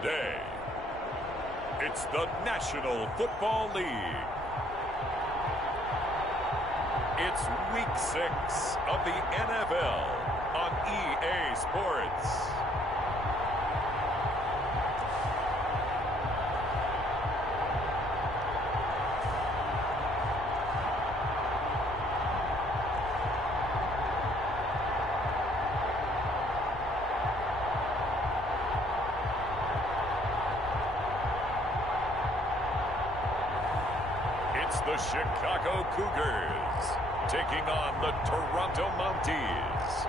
today. It's the National Football League. It's Week 6 of the NFL on EA Sports. It's the Chicago Cougars taking on the Toronto Mounties.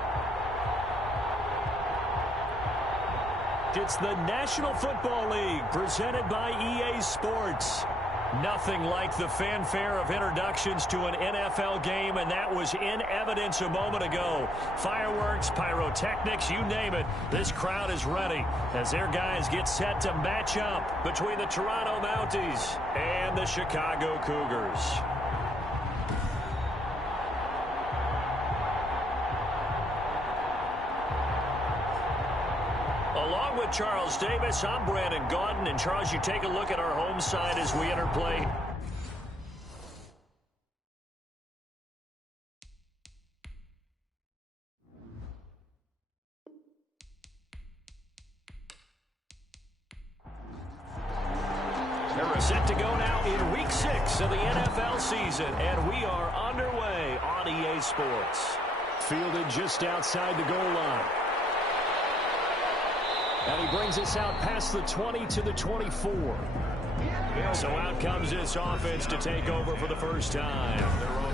It's the National Football League presented by EA Sports. Nothing like the fanfare of introductions to an NFL game, and that was in evidence a moment ago. Fireworks, pyrotechnics, you name it. This crowd is ready as their guys get set to match up between the Toronto Mounties and the Chicago Cougars. Along with Charles Davis, I'm Brandon Gaudin. And Charles, you take a look at our home side as we enter play. We're set to go now in Week 6 of the NFL season, and we are underway on EA Sports. Fielded just outside the goal line. And he brings us out past the 20 to the 24. So out comes this offense to take over for the first time.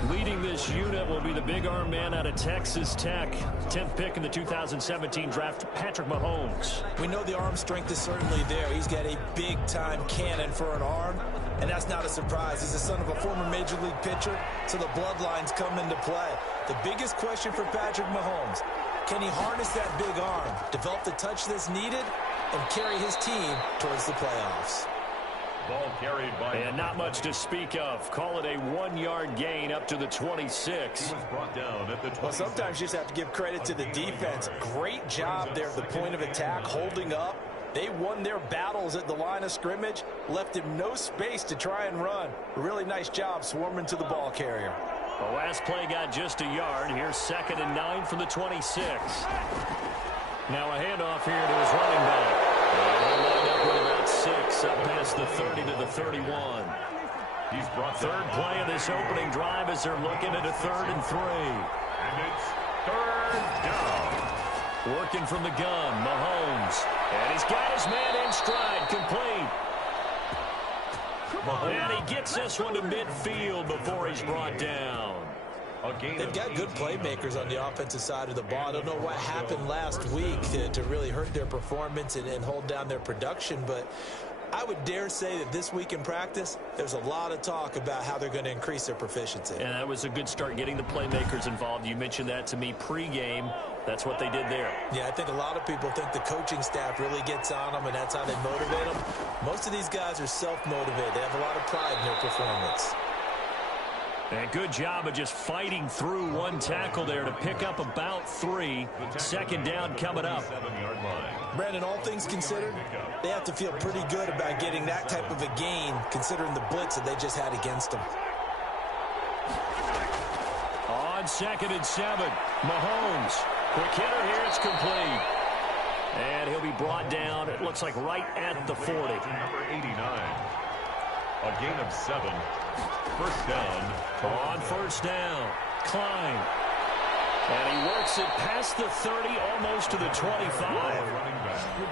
Leading this unit will be the big arm man out of Texas Tech. 10th pick in the 2017 draft, Patrick Mahomes. We know the arm strength is certainly there. He's got a big-time cannon for an arm, and that's not a surprise. He's the son of a former Major League pitcher, so the bloodlines come into play. The biggest question for Patrick Mahomes: can he harness that big arm, develop the touch that's needed, and carry his team towards the playoffs? Ball carried by... And not much to speak of. Call it a 1-yard gain up to the 26. He was brought down at the 20. Well, sometimes you just have to give credit to the defense. Great job there at the point of attack, holding up. They won their battles at the line of scrimmage, left him no space to try and run. A really nice job swarming to the ball carrier. The last play got just a yard. Here's 2nd and 9 from the 26. Now a handoff here to his running back. And he'll line up with about 6 up past the 30 to the 31. He's brought Third play of this opening drive as they're looking at a 3rd and 3. And it's 3rd down. Working from the gun, Mahomes. And he's got his man in stride, complete. And he gets this one to midfield before he's brought down. They've got good playmakers on the offensive side of the ball. I don't know what happened last week to really hurt their performance and hold down their production, but I would dare say that this week in practice, there's a lot of talk about how they're going to increase their proficiency. And that was a good start, getting the playmakers involved. You mentioned that to me pregame. That's what they did there. Yeah, I think a lot of people think the coaching staff really gets on them, and that's how they motivate them. Most of these guys are self-motivated. They have a lot of pride in their performance. And good job of just fighting through one tackle there to pick up about 3. 2nd down coming up. Brandon, all things considered, they have to feel pretty good about getting that type of a gain, considering the blitz that they just had against them. On 2nd and 7, Mahomes. Quick hitter here, it's complete. And he'll be brought down, it looks like right at the 40. Number 89. A gain of 7. 1st down. On 1st down, Klein. And he works it past the 30, almost to the 25.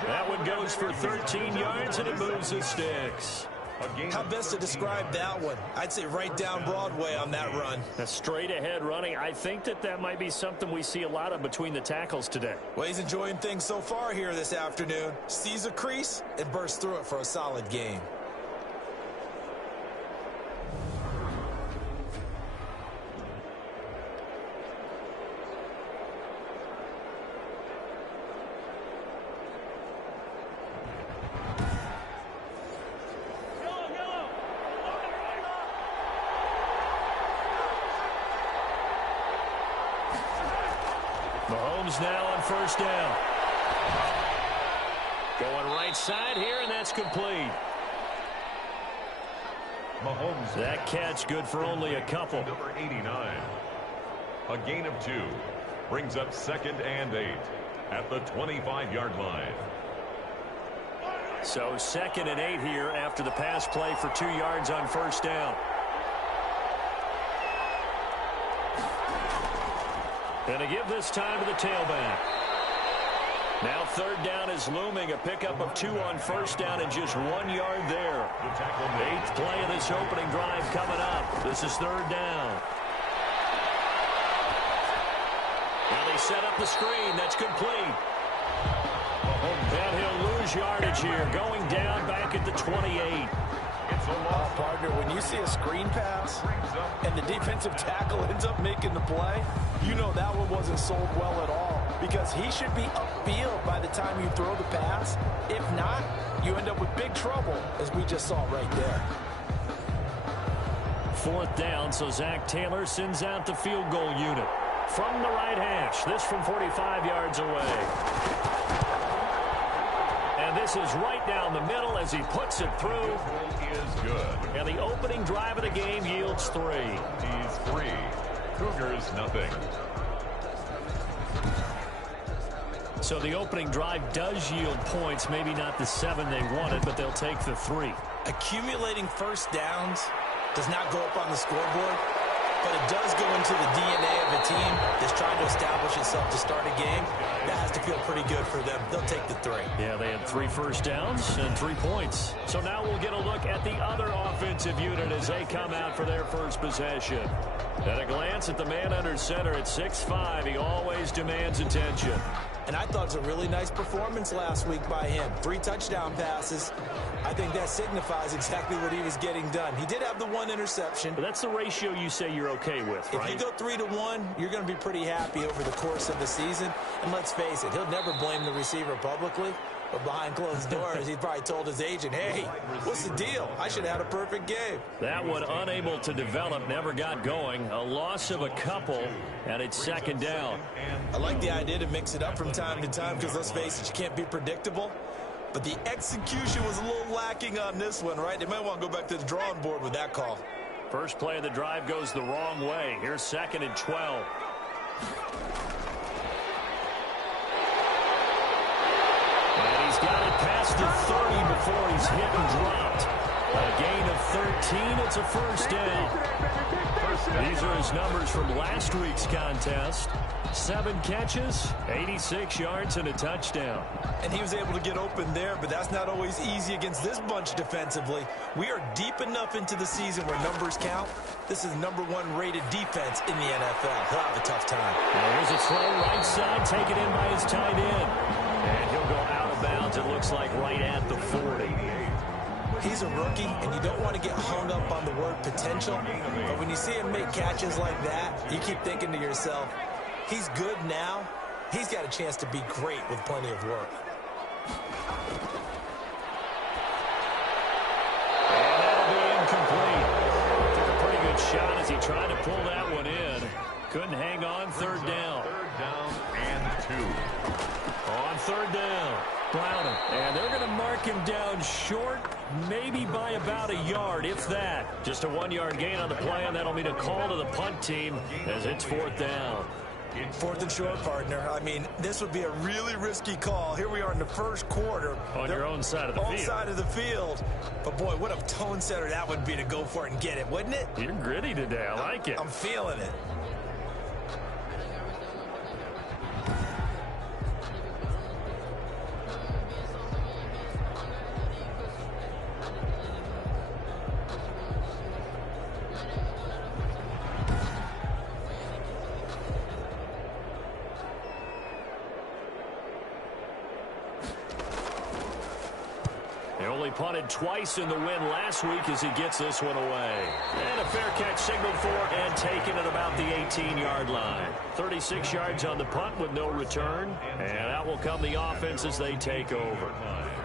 That one goes for 13 yards, and it moves the sticks. How best to describe that one? I'd say right down Broadway on that run. A straight-ahead running. I think that might be something we see a lot of between the tackles today. Well, he's enjoying things so far here this afternoon. Sees a crease and bursts through it for a solid gain. Mahomes now on 1st down. Going right side here, and that's complete. Mahomes. That catch good for only a couple. Number 89. A gain of 2. Brings up 2nd and 8 at the 25-yard line. So 2nd and 8 here after the pass play for 2 yards on first down. And to give this time to the tailback. Now 3rd down is looming. A pickup of 2 on first down and just 1 yard there. 8th play of this opening drive coming up. This is 3rd down. Now they set up the screen. That's complete. And he'll lose yardage here. Going down back at the 28. Partner, when you see a screen pass and the defensive tackle ends up making the play, you know that one wasn't sold well at all, because he should be upfield by the time you throw the pass. If not, you end up with big trouble, as we just saw right there. 4th down, so Zach Taylor sends out the field goal unit from the right hash. This from 45 yards away. And this is right down the middle as he puts it through. Is good. And the opening drive of the game yields 3. He's 3. Cougars nothing. So the opening drive does yield points, maybe not the 7 they wanted, but they'll take the 3. Accumulating first downs does not go up on the scoreboard, but it does go into the DNA of a team that's trying to establish itself to start a game. That has to feel pretty good for them. They'll take the 3. Yeah, they had 3 first downs and 3 points. So now we'll get a look at the other offensive unit as they come out for their first possession. At a glance at the man under center at 6'5", he always demands attention. And I thought it was a really nice performance last week by him. 3 touchdown passes. I think that signifies exactly what he was getting done. He did have the 1 interception. But that's the ratio you say you're okay with, right? If you go 3-to-1, you're going to be pretty happy over the course of the season. And let's face it, he'll never blame the receiver publicly. But behind closed doors, he probably told his agent, hey, what's the deal? I should have had a perfect game. That one unable to develop, never got going. A loss of a couple, and it's 2nd down. I like the idea to mix it up from time to time because, let's face it, you can't be predictable. But the execution was a little lacking on this one, right? They might want to go back to the drawing board with that call. First play of the drive goes the wrong way. Here's 2nd and 12. And he's got it past the 30 before he's hit and dropped. A gain of 13. It's a first down. These are his numbers from last week's contest. 7 catches, 86 yards, and a touchdown. And he was able to get open there, but that's not always easy against this bunch defensively. We are deep enough into the season where numbers count. This is #1 rated defense in the NFL. He'll have a tough time. Now here's a throw right side, taken in by his tight end. And he'll go out of bounds, it looks like, right at the 40. He's a rookie, and you don't want to get hung up on the word potential. But when you see him make catches like that, you keep thinking to yourself, he's good now. He's got a chance to be great with plenty of work. And that'll be incomplete. Took a pretty good shot as he tried to pull that one in. Couldn't hang on. 3rd down. 3rd down and 2. On 3rd down, Browning. And they're going to mark him down short, maybe by about a yard, if that. Just a 1-yard gain on the play, and that'll mean a call to the punt team as it's 4th down. 4th and short, partner. I mean, this would be a really risky call. Here we are in the first quarter. On your own side of the field. Own side of the field. But, boy, what a tone setter that would be to go for it and get it, wouldn't it? You're gritty today. I like it. I'm feeling it. They only punted twice in the win last week as he gets this one away. And a fair catch signaled for and taken at about the 18-yard line. 36 yards on the punt with no return. And out will come the offense as they take over.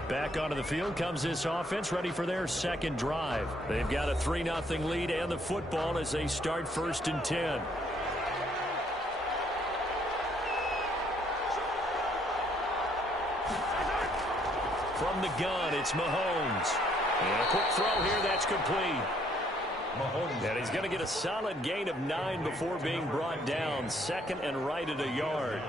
Back onto the field comes this offense, ready for their 2nd drive. They've got a 3-0 lead and the football as they start 1st and 10. From the gun, it's Mahomes. And a quick throw here, that's complete. And he's going to get a solid gain of 9 before being brought down. Second and right at a yard.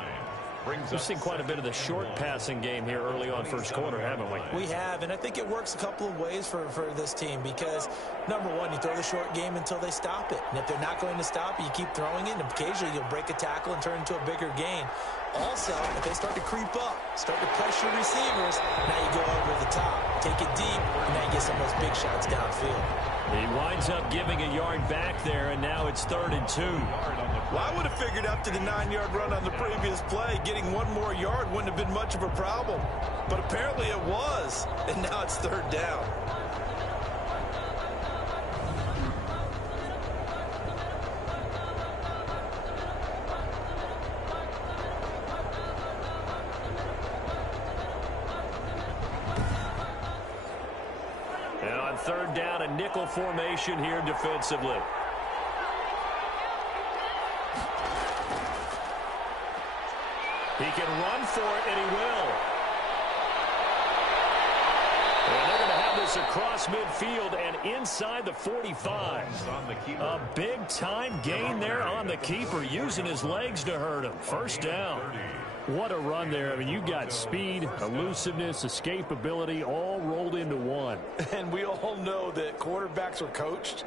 We've seen quite a bit of the short passing game here early on first quarter, haven't we? We have, and I think it works a couple of ways for this team because, number one, you throw the short game until they stop it. And if they're not going to stop it, you keep throwing it, and occasionally you'll break a tackle and turn into a bigger gain. Also, if they start to creep up, start to pressure receivers, now you go over the top, take it deep, and now you get some of those big shots downfield. He winds up giving a yard back there, and now it's 3rd and 2. Well, I would have figured after the 9-yard run on the previous play, getting one more yard wouldn't have been much of a problem. But apparently it was, and now it's 3rd down. And on 3rd down, a nickel formation here defensively. He can run for it, and he will. And they're going to have this across midfield and inside the 45. A big-time gain there on the keeper, using his legs to hurt him. 1st down. What a run there. I mean, you got speed, elusiveness, escapability, all rolled into one. And we all know that quarterbacks are coached.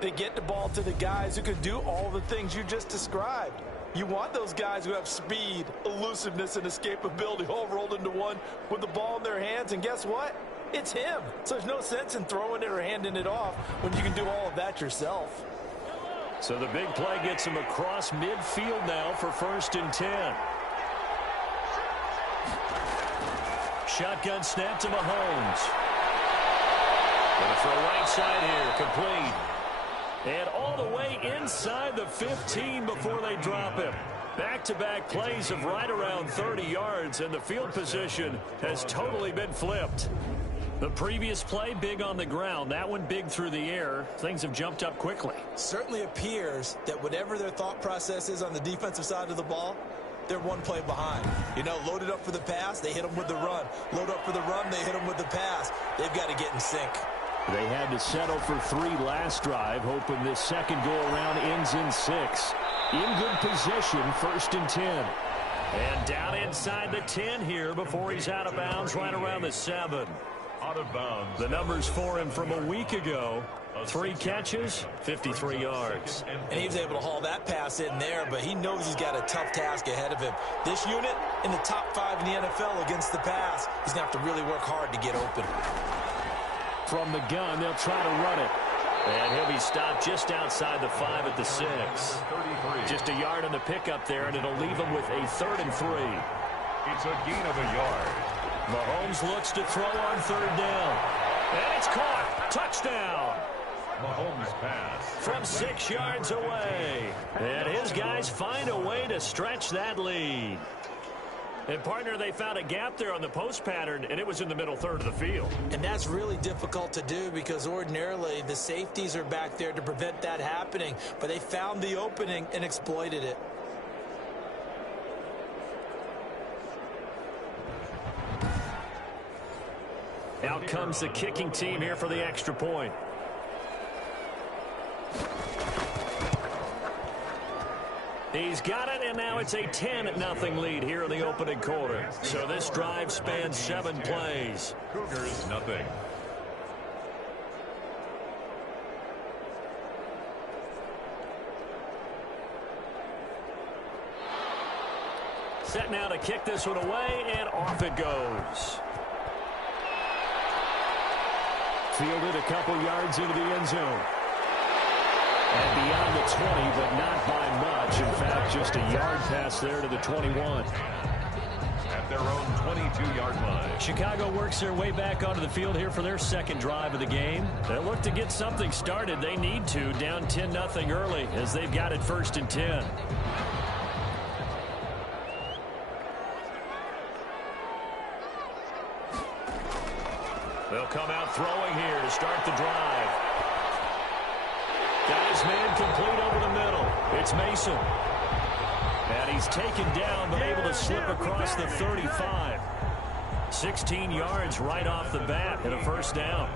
They get the ball to the guys who can do all the things you just described. You want those guys who have speed, elusiveness, and escapability all rolled into one with the ball in their hands. And guess what? It's him. So there's no sense in throwing it or handing it off when you can do all of that yourself. So the big play gets him across midfield now for 1st and 10. Shotgun snap to Mahomes. Going to throw right side here, complete. And all the way inside the 15 before they drop him. Back-to-back plays of right around 30 yards, and the field position has totally been flipped. The previous play, big on the ground. That one big through the air. Things have jumped up quickly. Certainly appears that whatever their thought process is on the defensive side of the ball, they're one play behind. You know, loaded up for the pass, they hit them with the run. Load up for the run, they hit them with the pass. They've got to get in sync. They had to settle for 3 last drive, hoping this second go-around ends in 6. In good position, 1st and 10. And down inside the 10 here before he's out of bounds right around the 7. Out of bounds. The numbers for him from a week ago. 3 catches, 53 yards. And he was able to haul that pass in there, but he knows he's got a tough task ahead of him. This unit in the top 5 in the NFL against the pass. He's going to have to really work hard to get open. From the gun, they'll try to run it. And he'll be stopped just outside the 5 at the 6. Just a yard on the pickup there, and it'll leave him with a 3rd and 3. It's a gain of a yard. Mahomes looks to throw on 3rd down. And it's caught. Touchdown. Mahomes pass. From 6 yards away. And his guys find a way to stretch that lead. And, partner, they found a gap there on the post pattern, and it was in the middle 3rd of the field. And that's really difficult to do because ordinarily the safeties are back there to prevent that happening. But they found the opening and exploited it. Out comes the kicking team here for the extra point. He's got it, and now it's a 10-0 lead here in the opening quarter. So this drive spans 7 plays. Cougars, nothing. Set now to kick this one away, and off it goes. Fielded a couple yards into the end zone. And beyond the 20, but not by much. In fact, just a yard pass there to the 21. At their own 22-yard line. Chicago works their way back onto the field here for their second drive of the game. They look to get something started. They need to, down 10-0 early, as they've got it 1st and 10. They'll come out throwing here to start the drive. Got his man complete over the middle. It's Mason. And he's taken down, but able to slip across the 35. 16 yards right off the bat and a first down.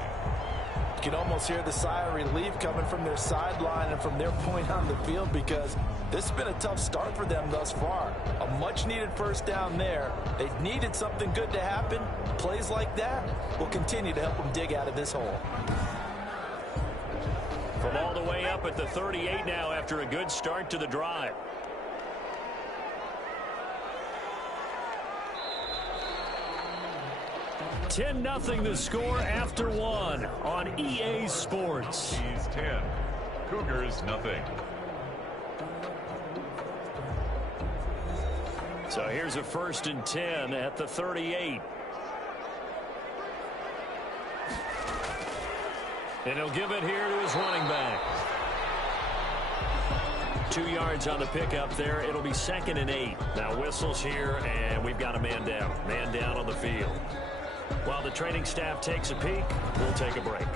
You can almost hear the sigh of relief coming from their sideline and from their point on the field, because this has been a tough start for them thus far. A much-needed first down there. They've needed something good to happen. Plays like that will continue to help them dig out of this hole. From all the way up at the 38 now after a good start to the drive. $10-0 the score after one on EA Sports. He's 10. Cougars nothing. So here's a 1st and 10 at the 38. And he'll give it here to his running back. 2 yards on the pickup there. It'll be 2nd and 8. Now whistles here, and we've got a man down. Man down on the field. While the training staff takes a peek, we'll take a break.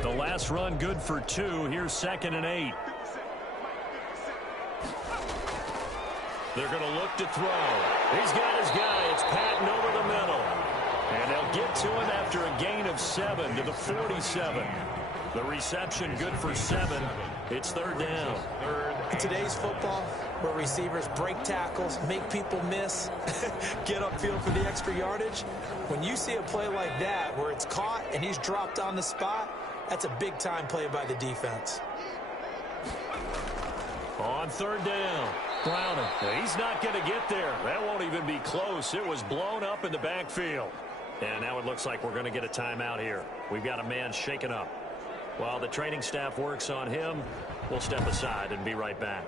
The last run good for 2. Here's 2nd and 8. They're going to look to throw. He's got his guy. It's Patton over the middle. And they'll get to him after a gain of 7 to the 47. The reception good for 7. It's 3rd down. In today's football, where receivers break tackles, make people miss, get upfield for the extra yardage, when you see a play like that where it's caught and he's dropped on the spot, that's a big-time play by the defense. On 3rd down, Browner. He's not going to get there. That won't even be close. It was blown up in the backfield. And now it looks like we're going to get a timeout here. We've got a man shaken up. While the training staff works on him, we'll step aside and be right back.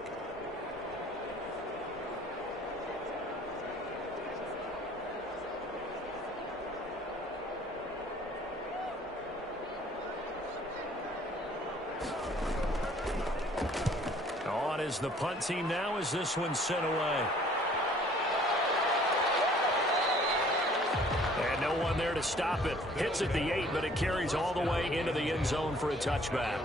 On is the punt team now as this one's sent away. And no one there to stop it. Hits at the 8, but it carries all the way into the end zone for a touchback.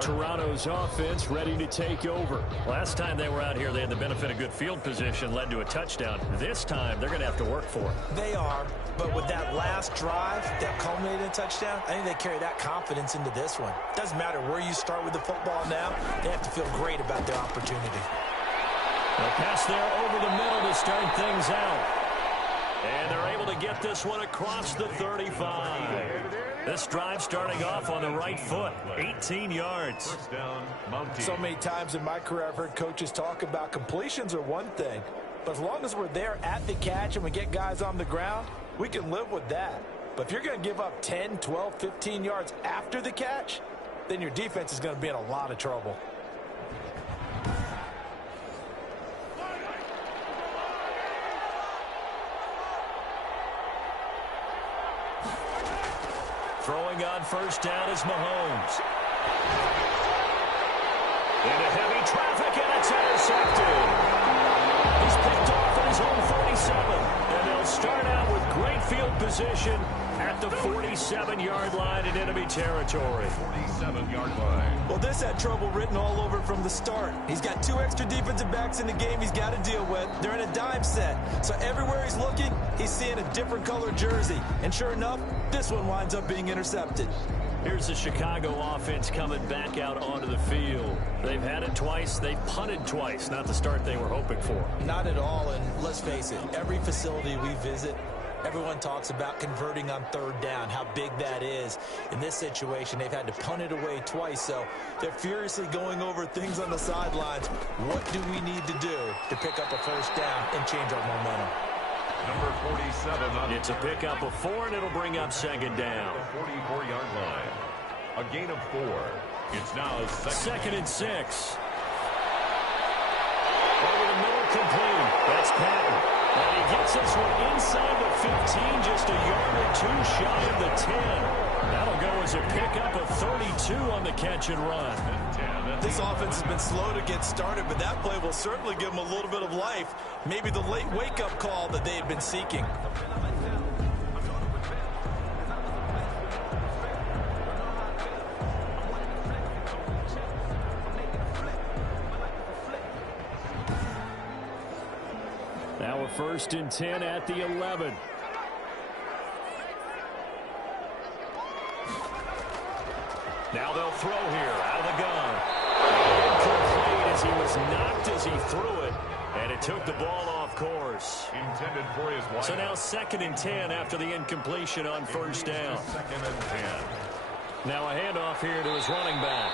Toronto's offense ready to take over. Last time they were out here, they had the benefit of good field position, led to a touchdown. This time, they're going to have to work for it. They are, but with that last drive that culminated in a touchdown, I think they carry that confidence into this one. Doesn't matter where you start with the football now, they have to feel great about their opportunity. A pass there over the middle to start things out. And they're able to get this one across the 35. This drive starting off on the right foot, 18 yards. So many times in my career I've heard coaches talk about completions are one thing, but as long as we're there at the catch and we get guys on the ground, we can live with that. But if you're going to give up 10, 12, 15 yards after the catch, then your defense is going to be in a lot of trouble. Throwing on 1st down is Mahomes. Into heavy traffic, and it's intercepted. He's picked off at his own 47. And they'll start out with great field position at the 47-yard line in enemy territory. 47-yard line. Well, this had trouble written all over from the start. He's got 2 extra defensive backs in the game he's got to deal with. They're in a dime set. So everywhere he's looking, he's seeing a different color jersey. And sure enough, this one winds up being intercepted. Here's the Chicago offense coming back out onto the field. They've had it twice. They've punted twice. Not the start they were hoping for. Not at all. And let's face it, every facility we visit, everyone talks about converting on 3rd down, how big that is. In this situation, they've had to punt it away twice, so they're furiously going over things on the sidelines. What do we need to do to pick up a 1st down and change our momentum? Number 47 on It's a pickup of 4, and it'll bring up 2nd down. the 44-yard line. A gain of 4. It's now 2nd and 6. Over the middle, complete. That's Patton. And he gets this one inside the 15, just a yard or 2 shy of the 10. That'll go as a pickup of 32 on the catch and run. This offense has been slow to get started, but that play will certainly give them a little bit of life. Maybe the late wake-up call that they had been seeking. first and 10 at the 11. Now they'll throw here out of the gun. Incomplete as he was knocked as he threw it. And it took the ball off course. Intended for his wide. So now 2nd and 10 after the incompletion on first down. 2nd and 10. Now a handoff here to his running back.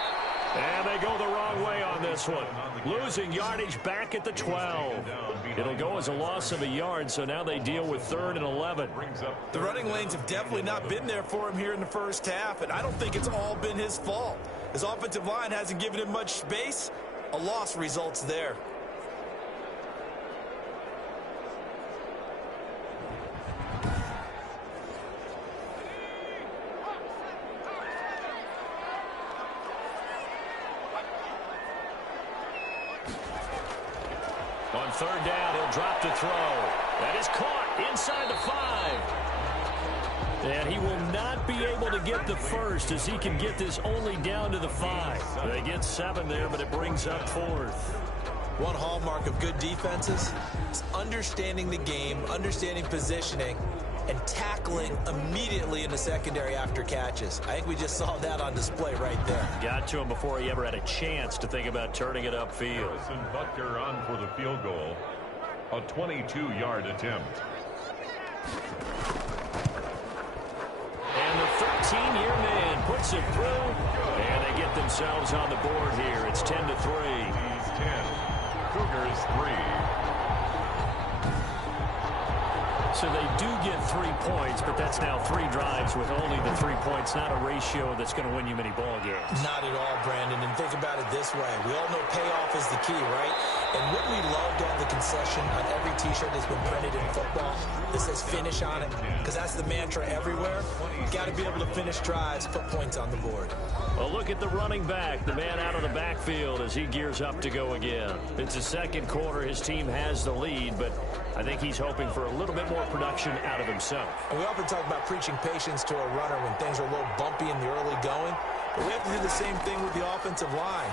And they go the wrong way on this one. Losing yardage back at the 12. It'll go as a loss of a yard, so now they deal with 3rd and 11. The running lanes have definitely not been there for him here in the first half, and I don't think it's all been his fault. His offensive line hasn't given him much space. A loss results there. On 3rd down, he'll drop to throw. That is caught inside the 5. And he will not be able to get the first as he can get this only down to the 5. They get 7 there, but it brings up 4th. One hallmark of good defenses is understanding the game, understanding positioning, and tackling immediately in the secondary after catches. I think we just saw that on display right there. Got to him before he ever had a chance to think about turning it upfield. Harrison Butker on for the field goal. A 22-yard attempt. And the 13-year man puts it through. And they get themselves on the board here. It's 10-3. He's 10. Cougars 3. So they do get 3 points, but that's now 3 drives with only the 3 points. Not a ratio that's going to win you many ball games. Not at all, Brandon. And think about it this way. We all know payoff is the key, right? And what we loved on the concession on every T-shirt that's been printed in football, this says finish on it, because that's the mantra everywhere. You've got to be able to finish drives, put points on the board. Well, look at the running back, the man out of the backfield as he gears up to go again. It's the 2nd quarter. His team has the lead, but I think he's hoping for a little bit more production out of himself. And we often talk about preaching patience to a runner when things are a little bumpy in the early going, but we have to do the same thing with the offensive line.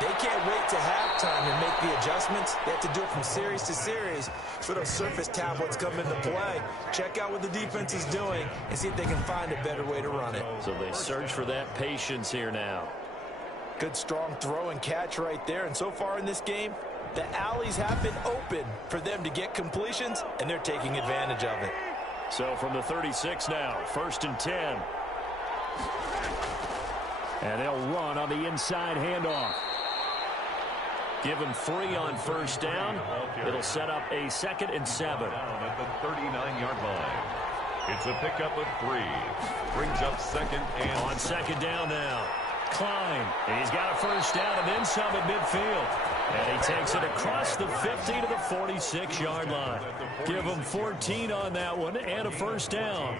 They can't wait to halftime and make the adjustments. They have to do it from series to series for those surface tablets come into play. Check out what the defense is doing and see if they can find a better way to run it. So they search for that patience here now. Good strong throw and catch right there. And so far in this game, the alleys have been open for them to get completions, and they're taking advantage of it. So from the 36 now, 1st and 10. And they'll run on the inside handoff. Give him 3 on 1st down. It'll set up a 2nd and 7. At the 39-yard line. It's a pickup of 3. Brings up 2nd and... On 2nd down now. Klein. He's got a 1st down and then some at midfield. And he takes it across the 50 to the 46-yard line. Give him 14 on that one and a 1st down.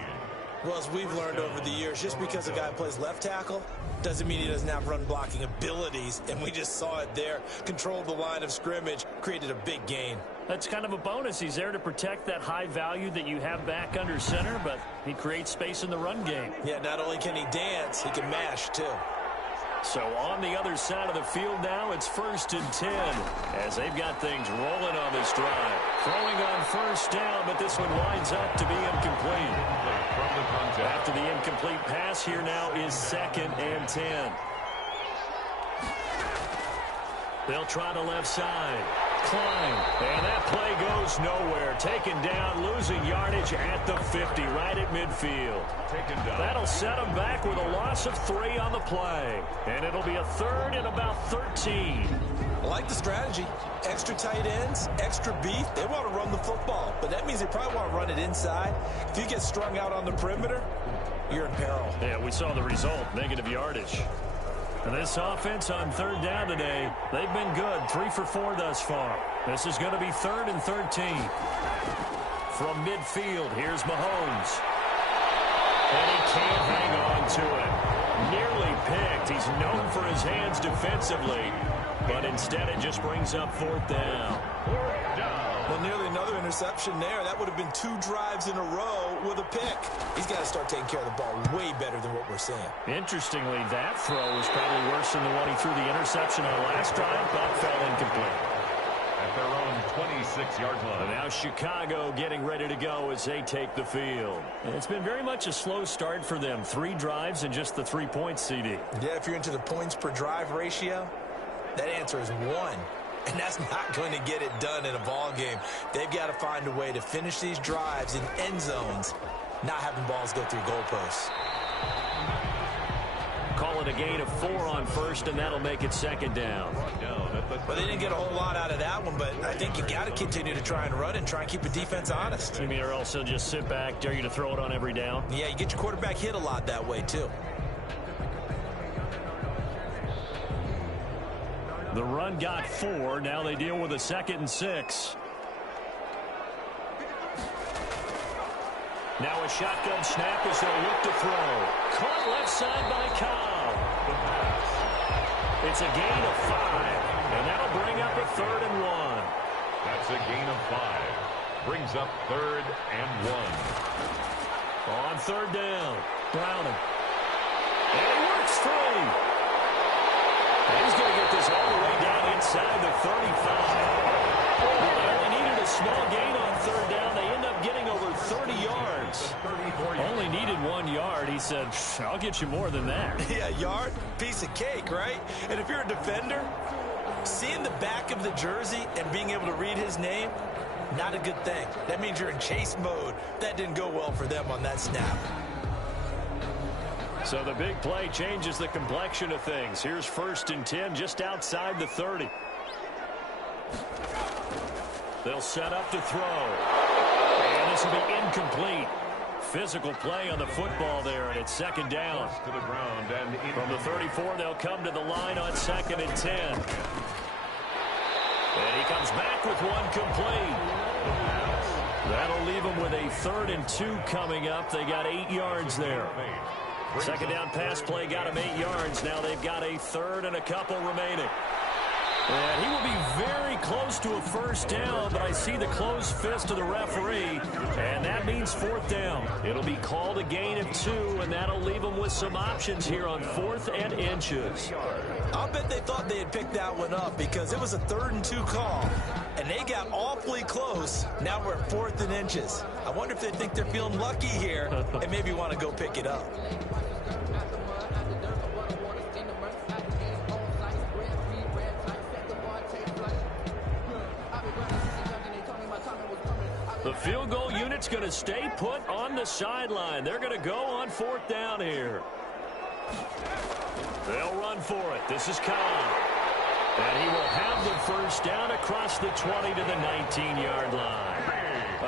Well, as we've learned over the years, just because a guy plays left tackle doesn't mean he doesn't have run blocking abilities, and we just saw it there. Controlled the line of scrimmage, created a big gain. That's kind of a bonus. He's there to protect that high value that you have back under center, but he creates space in the run game. Yeah, not only can he dance, he can mash, too. So on the other side of the field now, it's 1st and 10 as they've got things rolling on this drive. Throwing on 1st down, but this one winds up to be incomplete. After the incomplete pass, here now is 2nd and 10. They'll try the left side. Klein, and that play goes nowhere. Taken down, losing yardage at the 50, right at midfield. Taken down. That'll set them back with a loss of 3 on the play. And it'll be a 3rd and about 13. I like the strategy. Extra tight ends, extra beef. They want to run the football, but that means they probably want to run it inside. If you get strung out on the perimeter, you're in peril. Yeah, we saw the result, negative yardage. And this offense on 3rd down today, they've been good, 3 for 4 thus far. This is going to be 3rd and 13. From midfield, here's Mahomes. And he can't hang on to it. Nearly picked. He's known for his hands defensively, but instead it just brings up 4th down. Well, nearly another interception there. That would have been 2 drives in a row with a pick. He's got to start taking care of the ball way better than what we're seeing. Interestingly, that throw was probably worse than the one he threw the interception on last drive, but fell incomplete. at their own 26-yard line. And now Chicago getting ready to go as they take the field. And it's been very much a slow start for them. 3 drives and just the 3 points, CD. Yeah, if you're into the points per drive ratio, that answer is 1. And that's not going to get it done in a ball game. They've got to find a way to finish these drives in end zones, not having balls go through goalposts. Call it a gain of 4 on first, and that'll make it second down. Well, they didn't get a whole lot out of that one, but I think you got to continue to try and run and try and keep the defense honest. You mean or else they'll just sit back, dare you to throw it on every down? Yeah, you get your quarterback hit a lot that way, too. The run got 4. Now they deal with a 2nd and 6. Now a shotgun snap as they'll look to throw. Caught left side by Cobb. It's a gain of 5, and that'll bring up a 3rd and 1. That's a gain of 5. Brings up 3rd and 1. On 3rd down, Browning. And he works free. And he's going to get this all the way down inside the 35. They only needed a small gain on 3rd down. They end up getting over 30 yards. Only needed 1 yard. He said, I'll get you more than that. Yeah, yard, piece of cake, right? And if you're a defender, seeing the back of the jersey and being able to read his name, not a good thing. That means you're in chase mode. That didn't go well for them on that snap. So the big play changes the complexion of things. Here's 1st and 10 just outside the 30. They'll set up to throw. And this will be incomplete. Physical play on the football there, and it's 2nd down. To the ground and from the 34, they'll come to the line on 2nd and 10. And he comes back with 1 complete. That'll leave them with a 3rd and 2 coming up. They got 8 yards there. 2nd down pass play got him 8 yards. Now they've got a 3rd and a couple remaining. And he will be very close to a 1st down, but I see the closed fist of the referee, and that means 4th down. It'll be called a gain of 2, and that'll leave them with some options here on 4th and inches. I'll bet they thought they had picked that one up because it was a 3rd and 2 call, and they got awfully close. Now we're at 4th and inches. I wonder if they think they're feeling lucky here and maybe want to go pick it up. The field goal unit's going to stay put on the sideline. They're going to go on 4th down here. They'll run for it. This is Cobb. And he will have the 1st down across the 20 to the 19-yard line.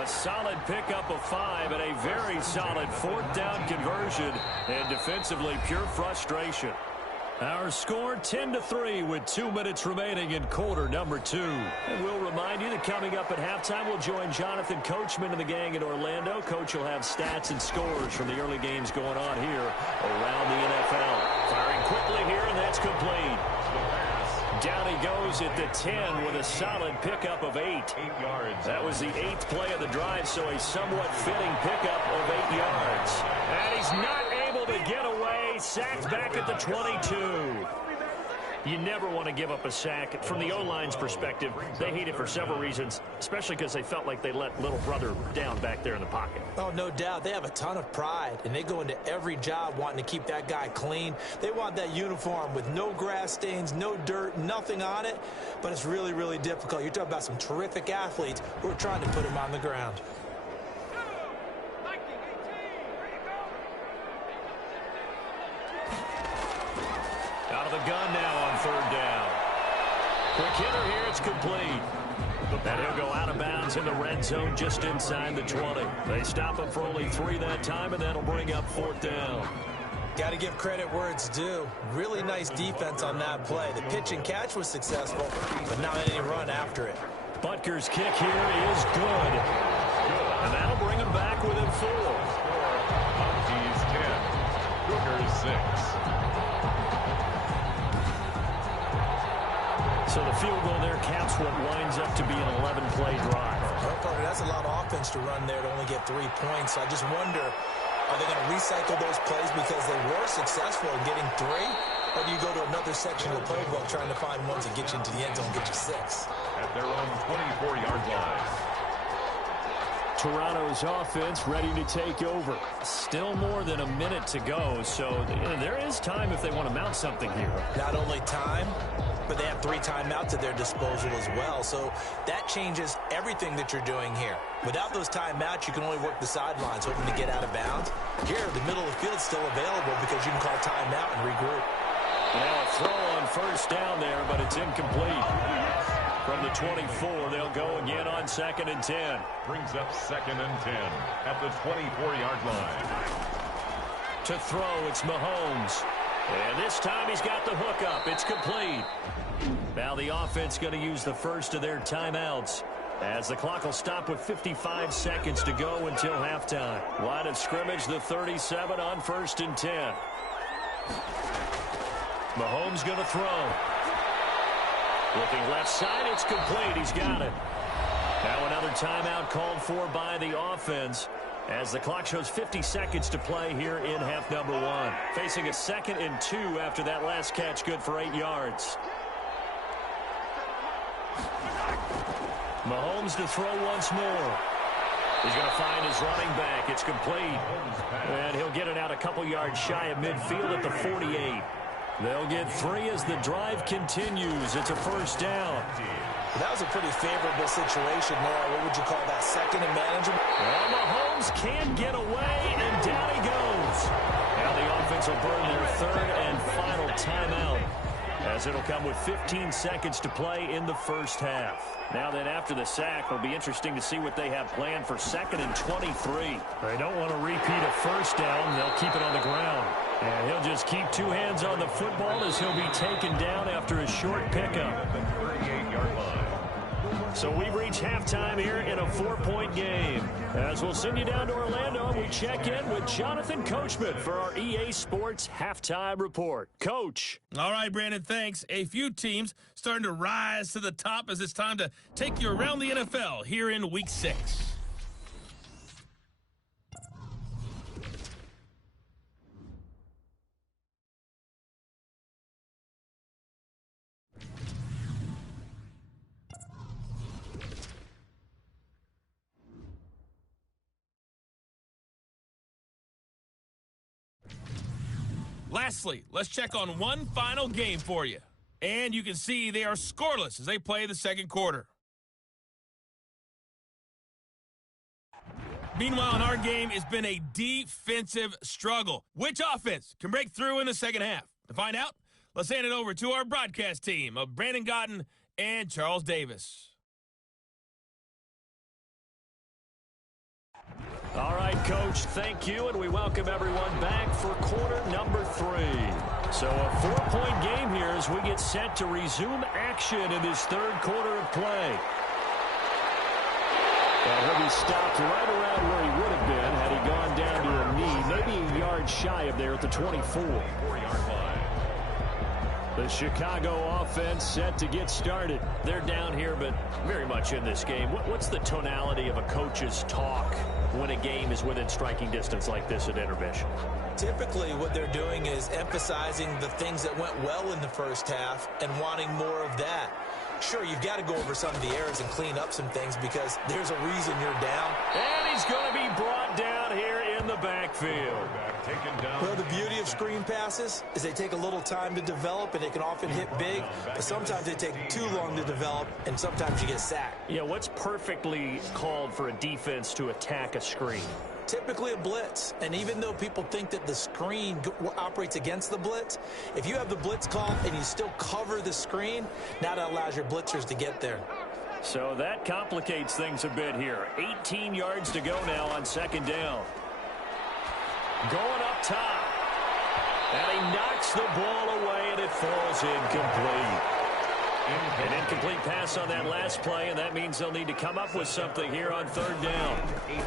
A solid pickup of 5 and a very solid 4th down conversion. And defensively, pure frustration. Our score 10-3 with 2 minutes remaining in quarter number 2. And we'll remind you that coming up at halftime, we'll join Jonathan Coachman and the gang in Orlando. Coach will have stats and scores from the early games going on here around the NFL. Firing quickly here, and that's complete. Down he goes at the 10 with a solid pickup of 8. 8 yards. That was the 8th play of the drive, so a somewhat fitting pickup of 8 yards. And he's not able to get away. Sacked back at the 22. You never want to give up a sack. From the O-line's perspective, they hate it for several reasons, especially because they felt like they let little brother down back there in the pocket. Oh, no doubt. They have a ton of pride, and they go into every job wanting to keep that guy clean. They want that uniform with no grass stains, no dirt, nothing on it, but it's really, really difficult. You're talking about some terrific athletes who are trying to put him on the ground. Out of the gun now on 3rd down. Quick hitter here, it's complete. And he'll go out of bounds in the red zone just inside the 20. They stop him for only 3 that time, and that'll bring up 4th down. Got to give credit where it's due. Really nice defense on that play. The pitch and catch was successful, but not any run after it. Butker's kick here is good. And that'll bring him back within 4. He's 10. Cougars 6. So the field goal there caps what winds up to be an 11-play drive. Well, Carter, that's a lot of offense to run there to only get 3 points. So I just wonder, are they going to recycle those plays because they were successful in getting 3? Or do you go to another section of the playbook trying to find ones that get you into the end zone, get you 6? At their own 24-yard line. Toronto's offense ready to take over. Still more than a minute to go, so there is time if they want to mount something here. Not only time, but they have 3 timeouts at their disposal as well, so that changes everything that you're doing here. Without those timeouts, you can only work the sidelines, hoping to get out of bounds. Here, the middle of the field's still available because you can call timeout and regroup. Now a throw on first down there, but it's incomplete. From the 24, they'll go again on 2nd and 10. Brings up 2nd and 10 at the 24-yard line. To throw, it's Mahomes. And this time he's got the hook up. It's complete. Now the offense going to use the first of their timeouts, as the clock will stop with 55 seconds to go until halftime. Line of scrimmage, the 37 on 1st and 10. Mahomes going to throw. Looking left side, it's complete. He's got it. Now another timeout called for by the offense, as the clock shows 50 seconds to play here in half number 1. Facing a 2nd and 2 after that last catch, good for 8 yards. Mahomes to throw once more. He's going to find his running back. It's complete. And he'll get it out a couple yards shy of midfield at the 48. They'll get 3 as the drive continues. It's a first down. That was a pretty favorable situation there. What would you call that, 2nd and manageable? Well, Mahomes can get away, and down he goes. Now the offense will burn their 3rd and final timeout, as it'll come with 15 seconds to play in the first half. Now then, after the sack, it'll be interesting to see what they have planned for 2nd and 23. They don't want to repeat a first down. They'll keep it on the ground. And he'll just keep 2 hands on the football as he'll be taken down after a short pickup. At the 38-yard line. So we've reached halftime here in a 4-point game. As we'll send you down to Orlando, we check in with Jonathan Coachman for our EA Sports Halftime Report. Coach. All right, Brandon, thanks. A few teams starting to rise to the top as it's time to take you around the NFL here in Week 6. Lastly, let's check on one final game for you. And you can see they are scoreless as they play the second quarter. Meanwhile, in our game, it's been a defensive struggle. Which offense can break through in the second half? To find out, let's hand it over to our broadcast team of Brandon Gotten and Charles Davis. All right, Coach, thank you, and we welcome everyone back for quarter number 3. So a 4-point game here as we get set to resume action in this third quarter of play. And he'll be stopped right around where he would have been had he gone down to a knee, maybe a yard shy of there at the 24. The Chicago offense set to get started. They're down here, but very much in this game. What's the tonality of a coach's talk when a game is within striking distance like this at intermission? Typically, what they're doing is emphasizing the things that went well in the first half and wanting more of that. Sure, you've got to go over some of the errors and clean up some things because there's a reason you're down. And he's going to be brought down here in the backfield. Well, the beauty of screen passes is they take a little time to develop, and they can often hit big, but sometimes they take too long to develop, and sometimes you get sacked. Yeah, what's perfectly called for a defense to attack a screen? Typically a blitz, and even though people think that the screen operates against the blitz, if you have the blitz called and you still cover the screen, now that allows your blitzers to get there. So that complicates things a bit here. 18 yards to go now on second down. Going up top. And he knocks the ball away, and it falls incomplete. An incomplete pass on that last play, and that means they'll need to come up with something here on third down. 18.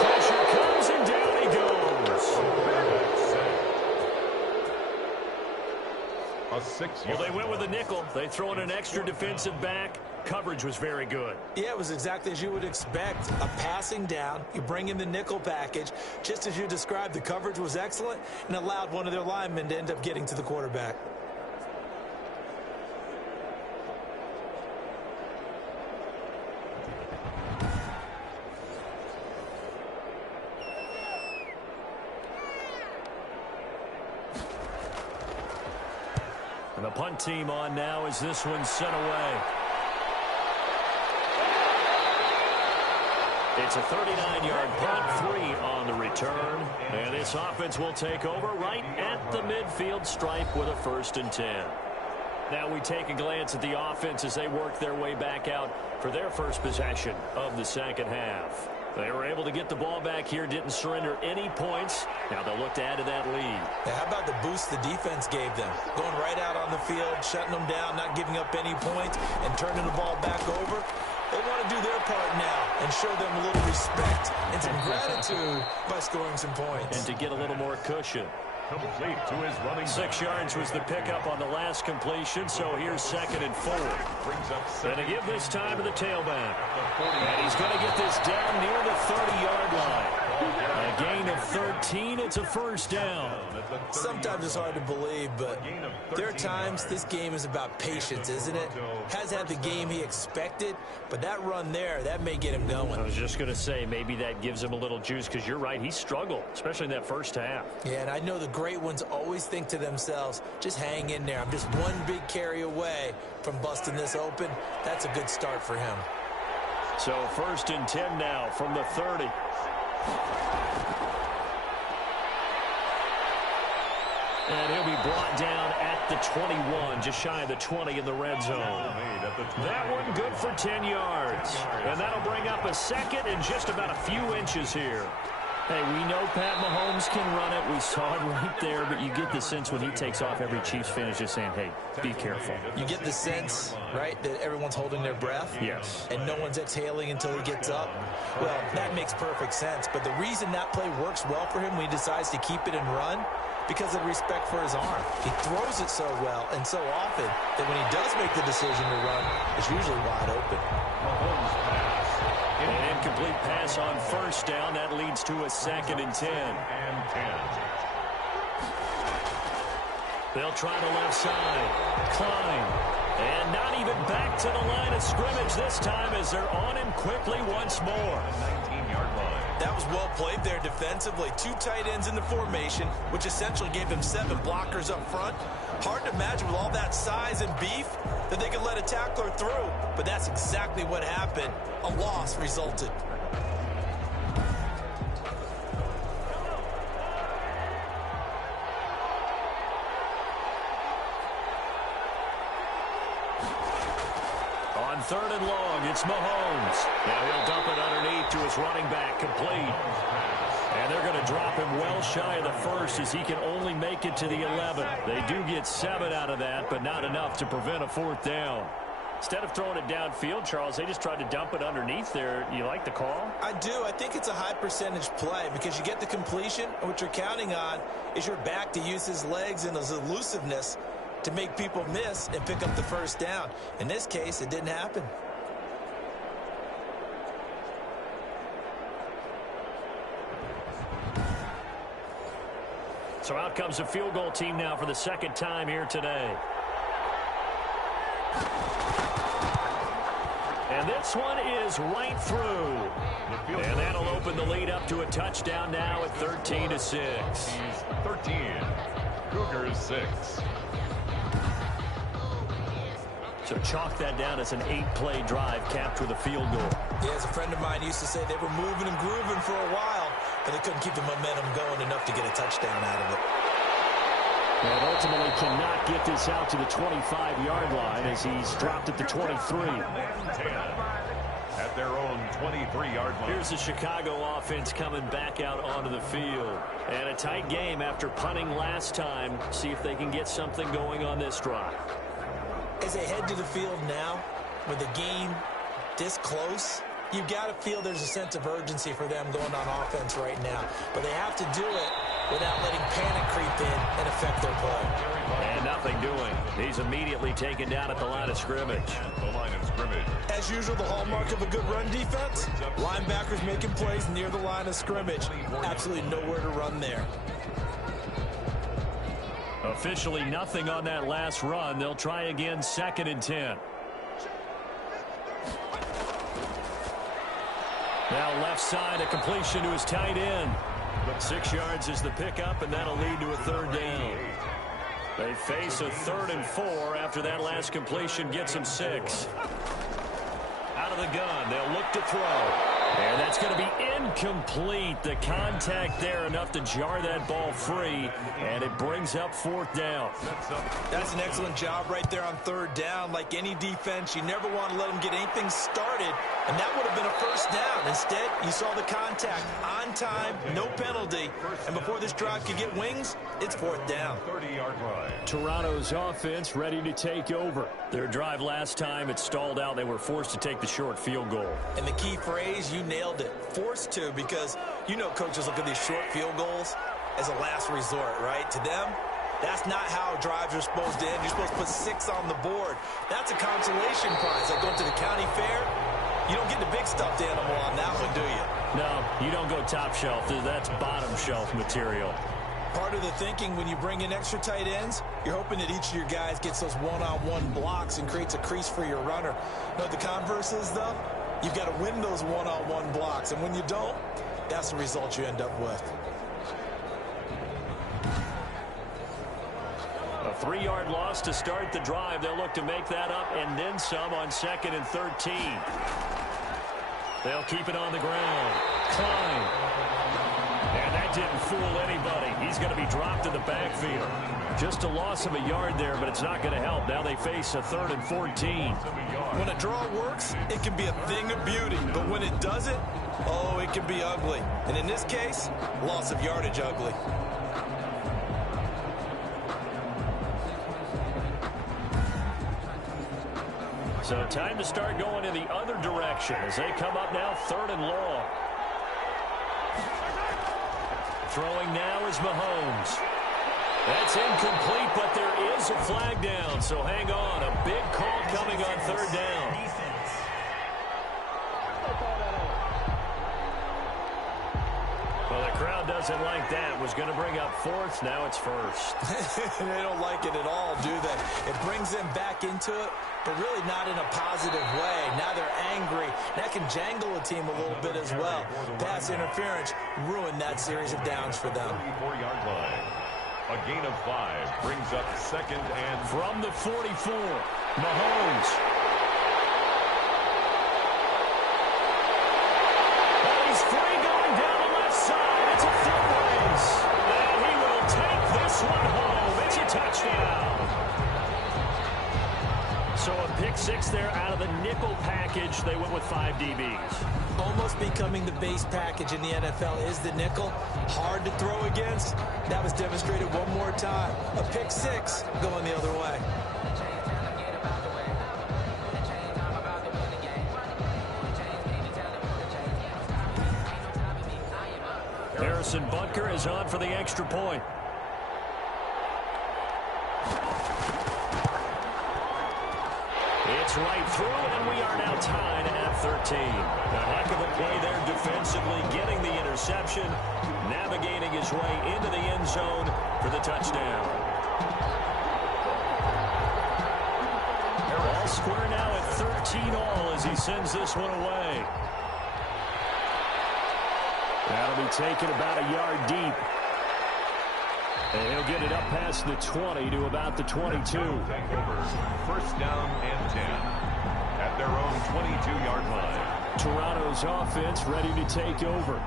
Pressure comes, and down he goes. A 6-yard. Well, they went with a nickel. They throw in an extra defensive back. coverage was very good. Yeah, it was exactly as you would expect. A passing down, you bring in the nickel package. Just as you described, the coverage was excellent and allowed one of their linemen to end up getting to the quarterback. And the punt team on now as this one's sent away. It's a 39-yard punt, 3 on the return. And this offense will take over right at the midfield stripe with a 1st and 10. Now we take a glance at the offense as they work their way back out for their first possession of the second half. They were able to get the ball back here, didn't surrender any points. Now they'll look to add to that lead. Now, how about the boost the defense gave them? Going right out on the field, shutting them down, not giving up any points, and turning the ball back over. They want to do their part now and show them a little respect and some gratitude by scoring some points. And to get a little more cushion. Complete to his running 6 yards was the pickup on the last completion, so here's 2nd and 4. Brings up And to give this time to the tailback. And he's going to get this down near the 30-yard line. A gain of 13, it's a 1st down. Sometimes it's hard to believe, but there are times this game is about patience, isn't it? Has had the game he expected, but that run there, that may get him going. I was just going to say, maybe that gives him a little juice, because you're right, he struggled, especially in that first half. Yeah, and I know the great ones always think to themselves, just hang in there. I'm just one big carry away from busting this open. That's a good start for him. So 1st and 10 now from the 30. And he'll be brought down at the 21, just shy of the 20 in the red zone. That one good for 10 yards. And that'll bring up a 2nd and just about a few inches here. Hey, we know Pat Mahomes can run it. We saw it right there, but you get the sense when he takes off, every Chiefs fan is just saying, hey, be careful. You get the sense, right, that everyone's holding their breath? Yes. And no one's exhaling until he gets up? Well, that makes perfect sense. But the reason that play works well for him when he decides to keep it and run, because of respect for his arm. He throws it so well and so often that when he does make the decision to run, it's usually wide open. Mahomes pass. An incomplete pass on 1st down. That leads to a 2nd and 10. They'll try the left side. Klein. And not even back to the line of scrimmage this time as they're on him quickly once more. 19-yard line. That was well played there defensively. 2 tight ends in the formation, which essentially gave them 7 blockers up front. Hard to imagine with all that size and beef that they could let a tackler through. But that's exactly what happened. A loss resulted. On 3rd and long, it's Mahomes. Now he'll dump it underneath to his running back, complete. And they're going to drop him well shy of the 1st as he can only make it to the 11. They do get 7 out of that, but not enough to prevent a 4th down. Instead of throwing it downfield, Charles, they just tried to dump it underneath there. You like the call? I do. I think it's a high percentage play because you get the completion, and what you're counting on is your back to use his legs and his elusiveness to make people miss and pick up the 1st down. In this case, it didn't happen. So out comes the field goal team now for the 2nd time here today. And this one is right through. And that'll open the lead up to a touchdown now at 13-6. 13. Cougars 6. So chalk that down as an 8-play drive capped with a field goal. Yeah, as a friend of mine used to say, they were moving and grooving for a while, but they couldn't keep the momentum going enough to get a touchdown out of it. And ultimately cannot get this out to the 25-yard line as he's dropped at the 23. At their own 23-yard line. Here's the Chicago offense coming back out onto the field. And a tight game after punting last time. See if they can get something going on this drive. As they head to the field now, with the game this close, you've got to feel there's a sense of urgency for them going on offense right now. But they have to do it without letting panic creep in and affect their play. And nothing doing. He's immediately taken down at the line of scrimmage. The line of scrimmage. As usual, the hallmark of a good run defense, linebackers making plays near the line of scrimmage. Absolutely nowhere to run there. Officially nothing on that last run. They'll try again, 2nd and 10. Now left side, a completion to his tight end. 6 yards is the pickup, and that'll lead to a 3rd down. They face a 3rd and 4 after that last completion gets them 6. Out of the gun, they'll look to throw. And that's going to be incomplete. The contact there enough to jar that ball free, and it brings up 4th down. That's an excellent job right there on 3rd down. Like any defense, you never want to let them get anything started, and that would have been a 1st down. Instead, you saw the contact on time, no penalty, and before this drive could get wings, it's 4th down. 30-yard line. Toronto's offense ready to take over. Their drive last time, it stalled out. They were forced to take the short field goal. And the key phrase, you nailed it, forced to, because you know coaches look at these short field goals as a last resort, right? To them, that's not how drives are supposed to end. You're supposed to put 6 on the board. That's a consolation prize. Like going to the county fair, you don't get the big stuffed animal on that one, do you? No, you don't go top shelf. That's bottom shelf material. Part of the thinking when you bring in extra tight ends, you're hoping that each of your guys gets those one-on-one blocks and creates a crease for your runner. But the converse is, though, you've got to win those one-on-one blocks. And when you don't, that's the result you end up with. A 3-yard loss to start the drive. They'll look to make that up and then some on 2nd and 13. They'll keep it on the ground. Klein. And that didn't fool anybody. He's going to be dropped in the backfield. Just a loss of a yard there, but it's not going to help. Now they face a 3rd and 14. When a draw works, it can be a thing of beauty. But when it doesn't, oh, it can be ugly. And in this case, loss of yardage ugly. So time to start going in the other direction as they come up now 3rd and long. Throwing now is Mahomes. That's incomplete, but there is a flag down, so hang on. A big call coming on 3rd down. Well, the crowd doesn't like that. Was going to bring up 4th. Now it's 1st. They don't like it at all, do they? It brings them back into it, but really not in a positive way. Now they're angry. That can jangle a team a little bit as well. Pass interference ruined that series of downs for them. 34-yard line. A gain of 5 brings up 2nd and... From the 44, Mahomes. And he's free going down the left side. It's a foot race. And he will take this one home. It's a touchdown. So a pick 6 there out of the nickel package. They went with 5 DBs. Almost becoming the base package in the NFL is the nickel. Hard to throw against. That was demonstrated one more time. A pick 6 going the other way. Harrison Butker is on for the extra point. It's right through, and we are now tied at 13. A heck of a play there defensively, getting the interception, navigating his way into the end zone for the touchdown. All square now at 13 all as he sends this one away. That'll be taken about a yard deep. And he'll get it up past the 20 to about the 22. 1st down and 10 at their own 22-yard line. Toronto's offense ready to take over.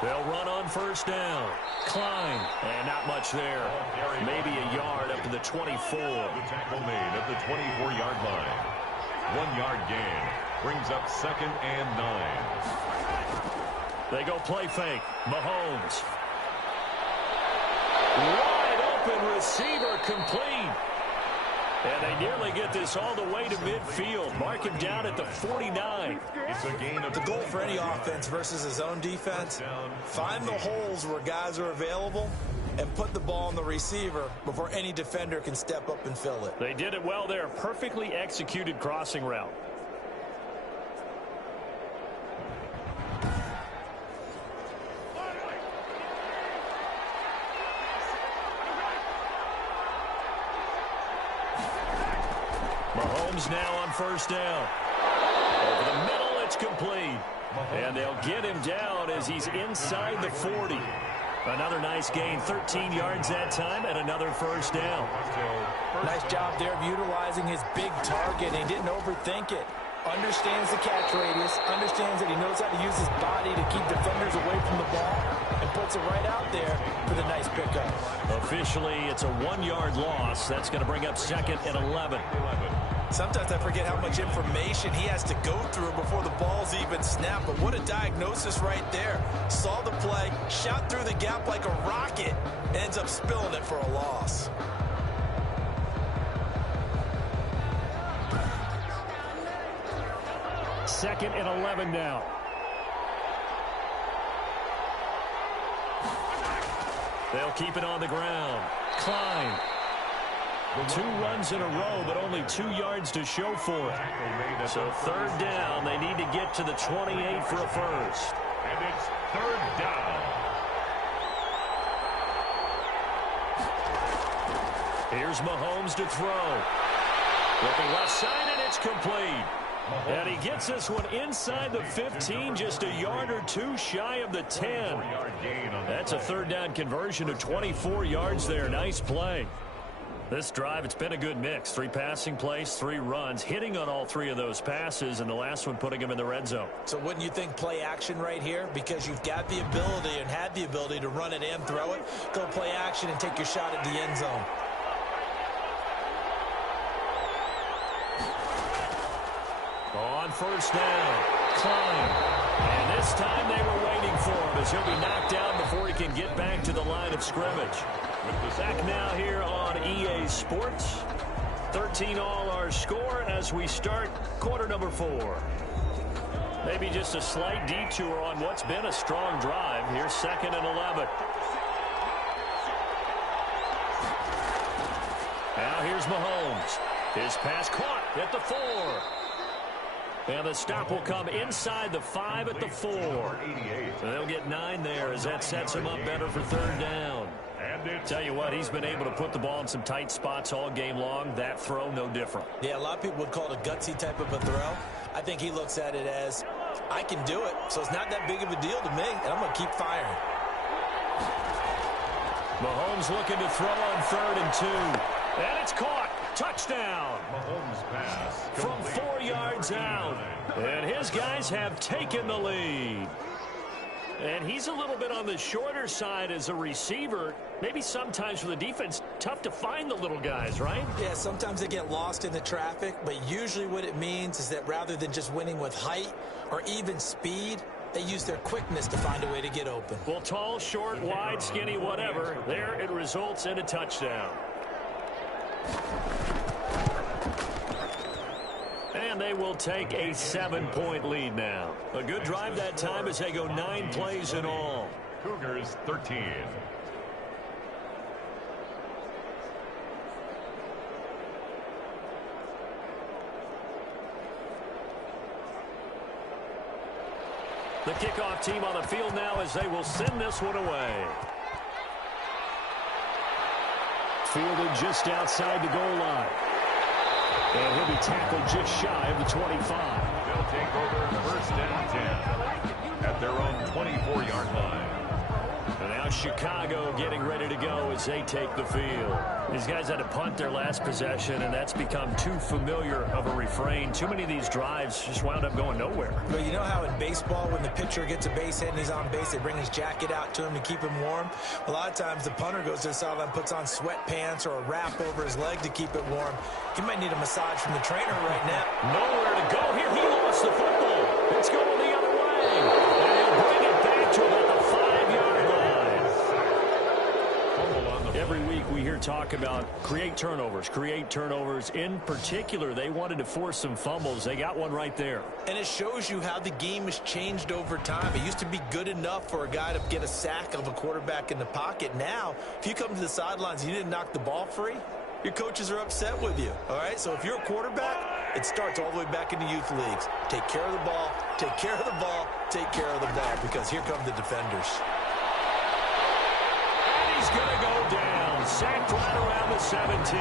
They'll run on 1st down. Klein, and not much there. Maybe a yard up to the 24. The tackle made at the 24-yard line. 1 yard gain. Brings up 2nd and 9. They go play fake. Mahomes. Wide open receiver complete. And they nearly get this all the way to midfield. Mark him down at the 49. It's a gain of the goal for any offense versus his own defense. Find the holes where guys are available and put the ball on the receiver before any defender can step up and fill it. They did it well there. Perfectly executed crossing route. Mahomes now on first down. Over the middle, it's complete. And they'll get him down as he's inside the 40. Another nice gain, 13 yards that time, and another first down. Nice job there of utilizing his big target. He didn't overthink it. Understands the catch radius, understands that he knows how to use his body to keep defenders away from the ball, and puts it right out there for the nice pickup. Officially, it's a 1-yard loss. That's going to bring up 2nd and 11. Sometimes I forget how much information he has to go through before the ball's even snapped, but what a diagnosis right there. Saw the play, shot through the gap like a rocket, and ends up spilling it for a loss. Second and 11 now. They'll keep it on the ground. Klein. 2 runs in a row, but only 2 yards to show for it. So third down, they need to get to the 28 for a first. And it's 3rd down. Here's Mahomes to throw. Looking left side, and it's complete. And he gets this one inside the 15, just a yard or 2 shy of the 10. That's a third down conversion of 24 yards there. Nice play. This drive, it's been a good mix. 3 passing plays, 3 runs, hitting on all 3 of those passes, and the last one putting him in the red zone. So wouldn't you think play action right here? Because you've got the ability and had the ability to run it and throw it. Go play action and take your shot at the end zone. On first down, Klein. And this time they were waiting for him as he'll be knocked down before he can get back to the line of scrimmage. Back now here on EA Sports. 13 all our score as we start quarter number 4. Maybe just a slight detour on what's been a strong drive. Here's 2nd and 11. Now here's Mahomes. His pass caught at the 4. And the stop will come inside the 5 at the 4. And they'll get 9 there as that sets him up better for third down. Tell you what, he's been able to put the ball in some tight spots all game long. That throw, no different. Yeah, a lot of people would call it a gutsy type of a throw. I think he looks at it as, I can do it, so it's not that big of a deal to me, and I'm going to keep firing. Mahomes looking to throw on 3rd and 2. And it's caught. Touchdown. Mahomes pass from 4 yards out. And his guys have taken the lead. And he's a little bit on the shorter side as a receiver. Maybe sometimes for the defense, tough to find the little guys, right? Yeah, sometimes they get lost in the traffic, but usually what it means is that rather than just winning with height or even speed, they use their quickness to find a way to get open. Well, tall, short, wide, skinny, whatever. There it results in a touchdown. And they will take a 7-point lead now. A good drive that time as they go 9 plays in all. Cougars 13. The kickoff team on the field now as they will send this one away. Fielded just outside the goal line. And he'll be tackled just shy of the 25. They'll take over first and 10 at their own 24-yard line. And now Chicago getting ready to go as they take the field. These guys had to punt their last possession, and that's become too familiar of a refrain. Too many of these drives just wound up going nowhere. But you know how in baseball, when the pitcher gets a base hit and he's on base, they bring his jacket out to him to keep him warm? A lot of times the punter goes to the sideline, puts on sweatpants or a wrap over his leg to keep it warm. He might need a massage from the trainer right now. Nowhere to go here. He lost the talk about create turnovers. In particular, they wanted to force some fumbles. They got one right there. And it shows you how the game has changed over time. It used to be good enough for a guy to get a sack of a quarterback in the pocket. Now, if you come to the sidelines and you didn't knock the ball free, your coaches are upset with you. All right, so if you're a quarterback, it starts all the way back in the youth leagues. Take care of the ball, take care of the ball, take care of the ball, because here come the defenders. He's going to go down. Sacked right around the 17.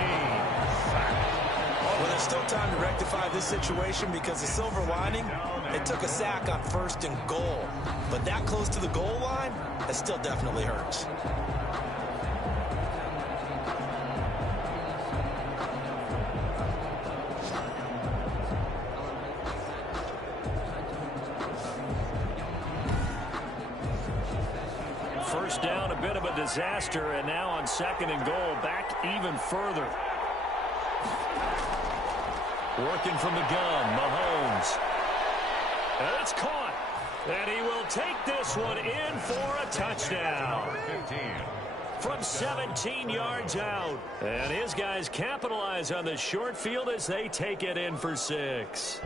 Well, there's still time to rectify this situation because the silver lining, it took a sack on 1st and goal. But that close to the goal line, that still definitely hurts. First down, a bit of a disaster, and now on 2nd and goal, back even further. Working from the gun, Mahomes. And it's caught. And he will take this one in for a touchdown. 15. From 17 yards out. And his guys capitalize on the short field as they take it in for 6.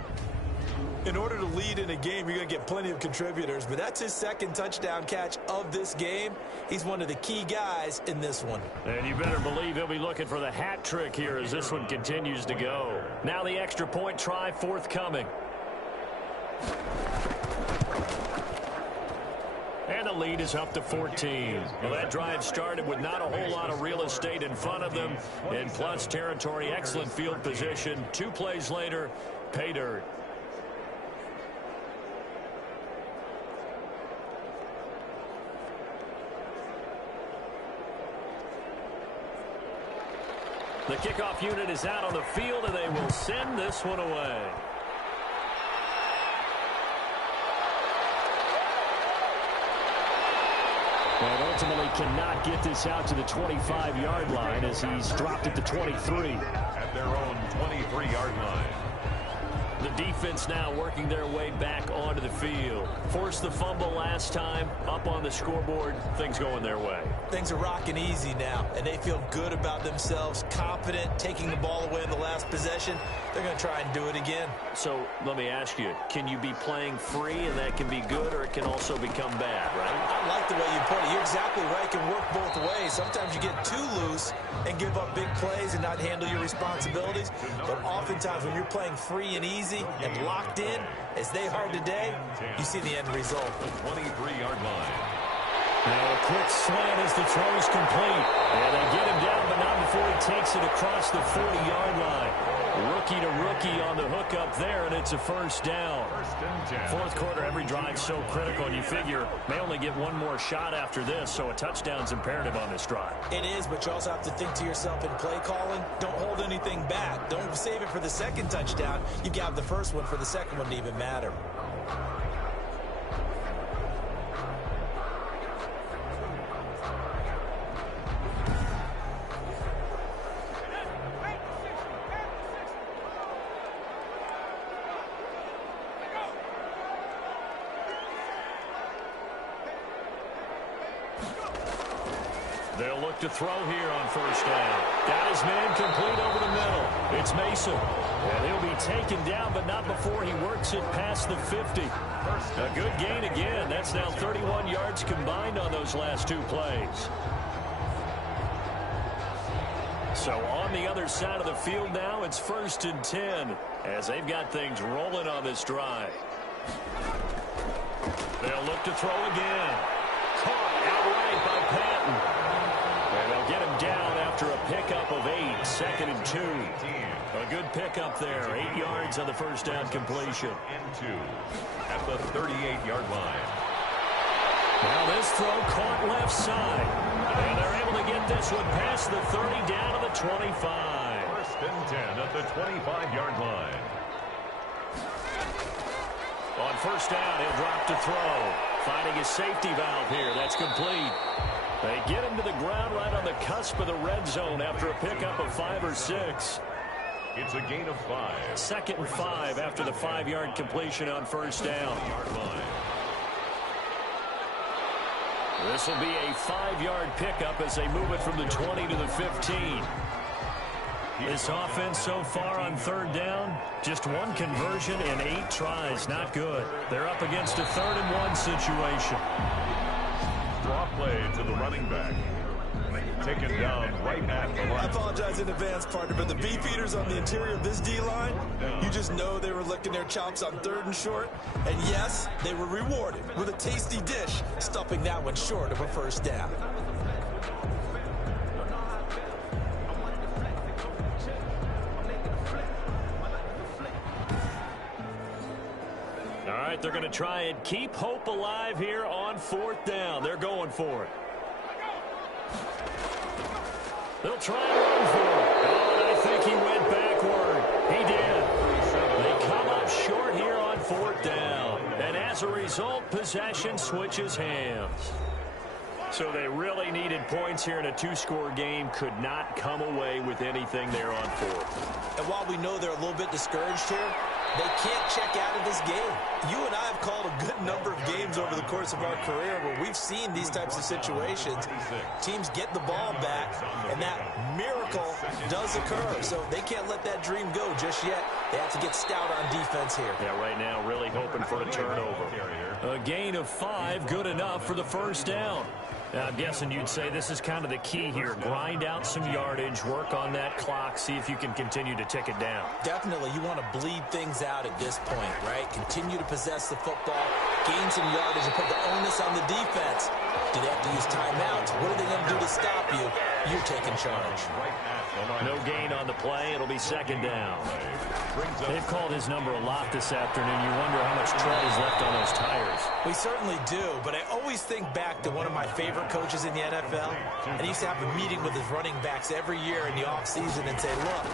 In order to lead in a game, you're going to get plenty of contributors, but that's his 2nd touchdown catch of this game. He's one of the key guys in this one. And you better believe he'll be looking for the hat trick here as this one continues to go. Now the extra point try forthcoming. And the lead is up to 14. Well, that drive started with not a whole lot of real estate in front of them. In plus territory, excellent field position. 2 plays later, pay dirt. The kickoff unit is out on the field, and they will send this one away. And ultimately cannot get this out to the 25-yard line as he's dropped at the 23. At their own 23-yard line. The defense now working their way back onto the field. Forced the fumble last time, up on the scoreboard, things going their way. Things are rocking easy now, and they feel good about themselves, confident, taking the ball away in the last possession. They're going to try and do it again. So let me ask you, can you be playing free and that can be good, or it can also become bad, right? I like the way you put it. You're exactly right. It can work both ways. Sometimes you get too loose and give up big plays and not handle your responsibilities. But oftentimes when you're playing free and easy and locked in, as they are today, you see the end result. The 23-yard line. Now a quick slant as the throw is complete. And they get him down, but not before he takes it across the 40-yard line. Rookie to rookie on the hook up there, and it's a first down. 1st and 10. Fourth quarter, every drive so critical, and you figure may only get one more shot after this, so a touchdown's imperative on this drive. It is, but you also have to think to yourself in play calling, don't hold anything back. Don't save it for the 2nd touchdown. You got the first one for the 2nd one to even matter. They'll look to throw here on first down. Got his man complete over the middle. It's Mason. And he'll be taken down, but not before he works it past the 50. A good gain again. That's now 31 yards combined on those last 2 plays. So on the other side of the field now, it's 1st and 10 as they've got things rolling on this drive. They'll look to throw again. Caught outright by Patton. And they'll get him down after a pickup of 8, 2nd and 2. A good pickup there, 8 yards on the first down completion. And 2 at the 38-yard line. Now this throw caught left side. And they're able to get this one past the 30 down to the 25. 1st and 10 at the 25-yard line. On first down, he'll drop to throw. Finding his safety valve here. That's complete. They get him to the ground right on the cusp of the red zone after a pickup of 5 or 6. It's a gain of 5. 2nd and 5 after the 5-yard completion on first down. This will be a 5-yard pickup as they move it from the 20 to the 15. This offense so far on third down, just one conversion in 8 tries. Not good. They're up against a 3rd-and-1 situation. Draw play to the running back. Taken down right at the line. I apologize in advance, partner, but the beefeaters on the interior of this D-line, you just know they were licking their chops on 3rd and short. And yes, they were rewarded with a tasty dish, stuffing that one short of a 1st down. All right, they're going to try and keep hope alive here on 4th down. They're going for it. They'll try and run for it. Oh, and I think he went backward. He did. They come up short here on 4th down. And as a result, possession switches hands. So they really needed points here in a 2-score game. Could not come away with anything there on 4th. And while we know they're a little bit discouraged here, they can't check out of this game. You and I have called a good number of games over the course of our career where we've seen these types of situations. Teams get the ball back, and that miracle does occur. So they can't let that dream go just yet. They have to get stout on defense here. Yeah, right now really hoping for a turnover. A gain of 5, good enough for the 1st down. Now, I'm guessing you'd say this is kind of the key here. Grind out some yardage, work on that clock, see if you can continue to tick it down. Definitely, you want to bleed things out at this point, right? Continue to possess the football, gain some yardage, and put the onus on the defense. Do they have to use timeouts? What are they going to do to stop you? You're taking charge. No gain on the play. It'll be 2nd down. They've called his number a lot this afternoon. You wonder how much tread is left on those tires. We certainly do, but I always think back to one of my favorite coaches in the NFL, and he used to have a meeting with his running backs every year in the offseason and say, look,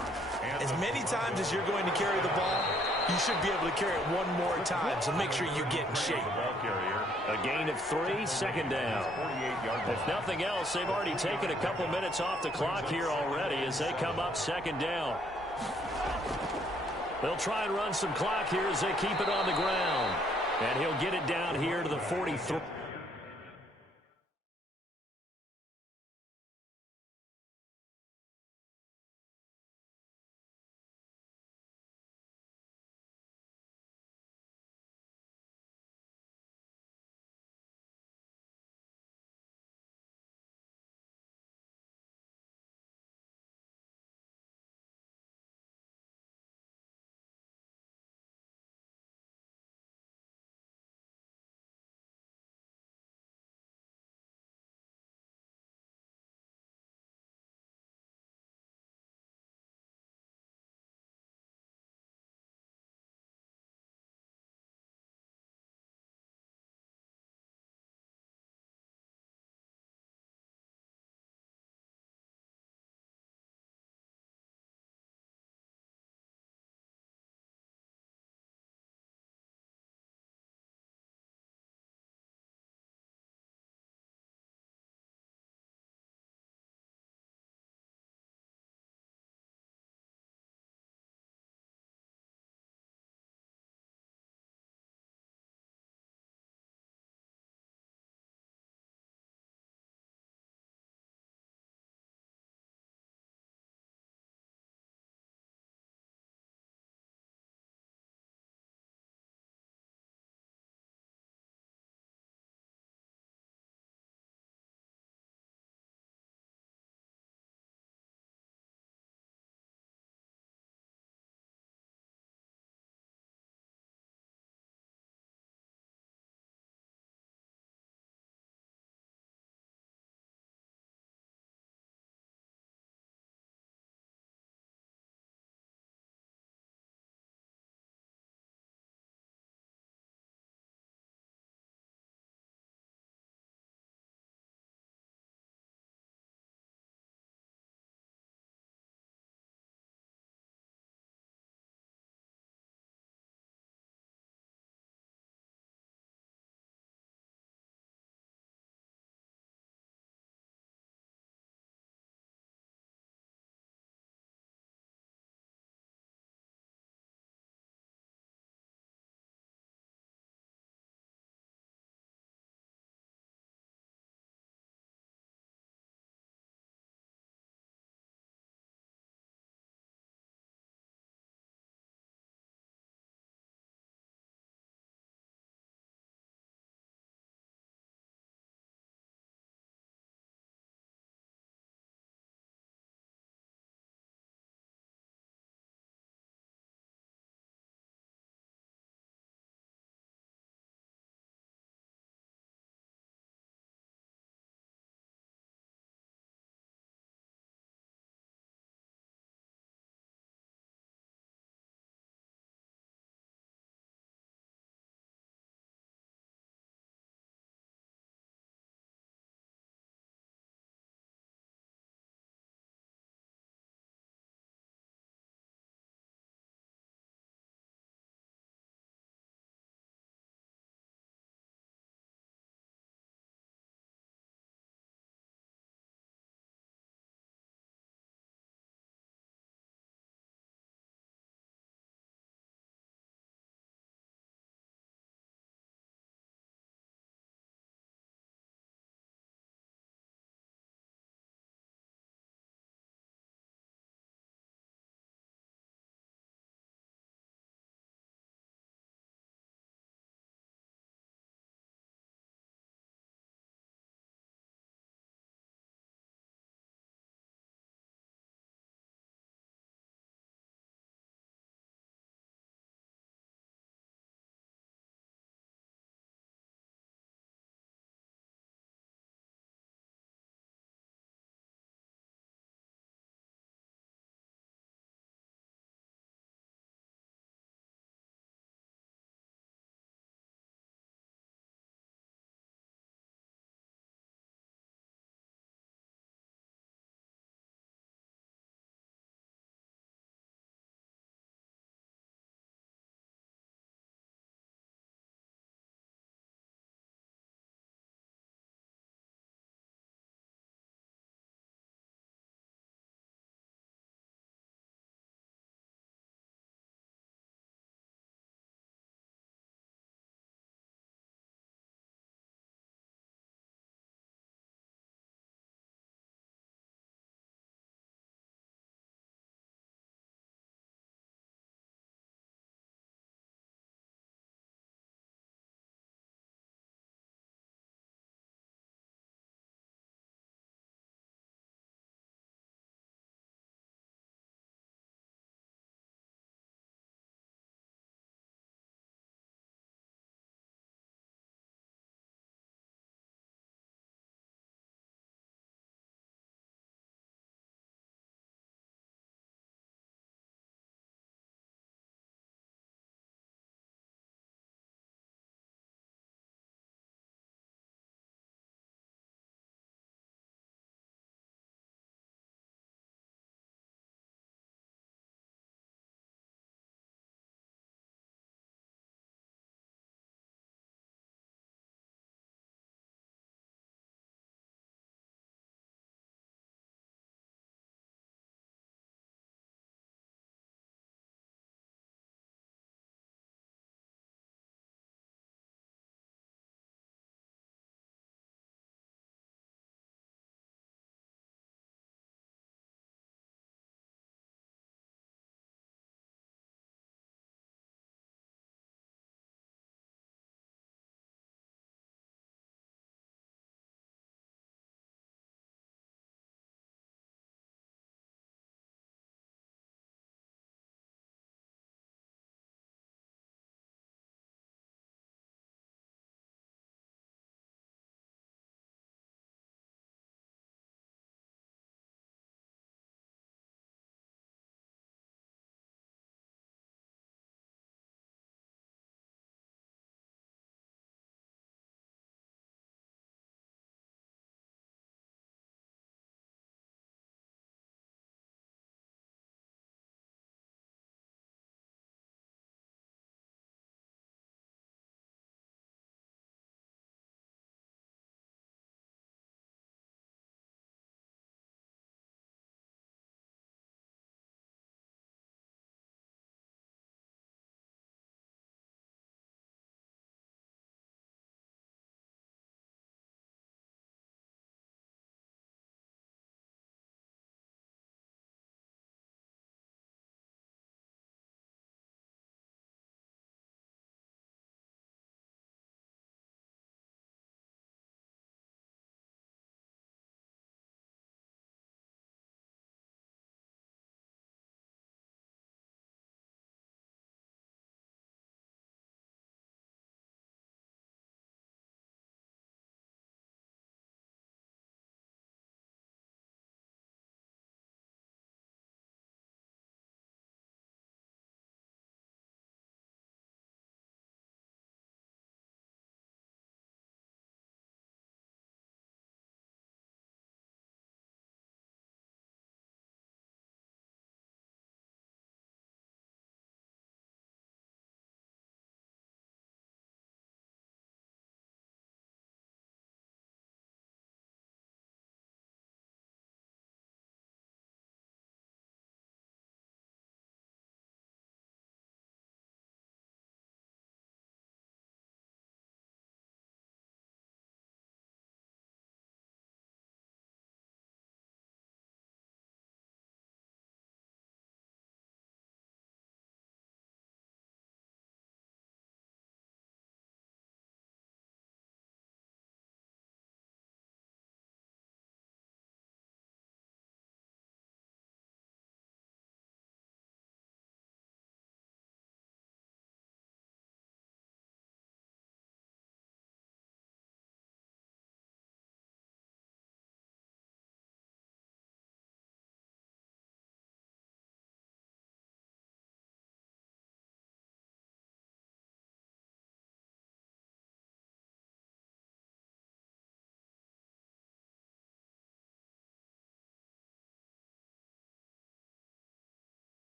as many times as you're going to carry the ball, you should be able to carry it one more time, so make sure you get in shape. A gain of 3, 2nd down. If nothing else, they've already taken a couple minutes off the clock here already as they come up 2nd down. They'll try and run some clock here as they keep it on the ground. And he'll get it down here to the 43.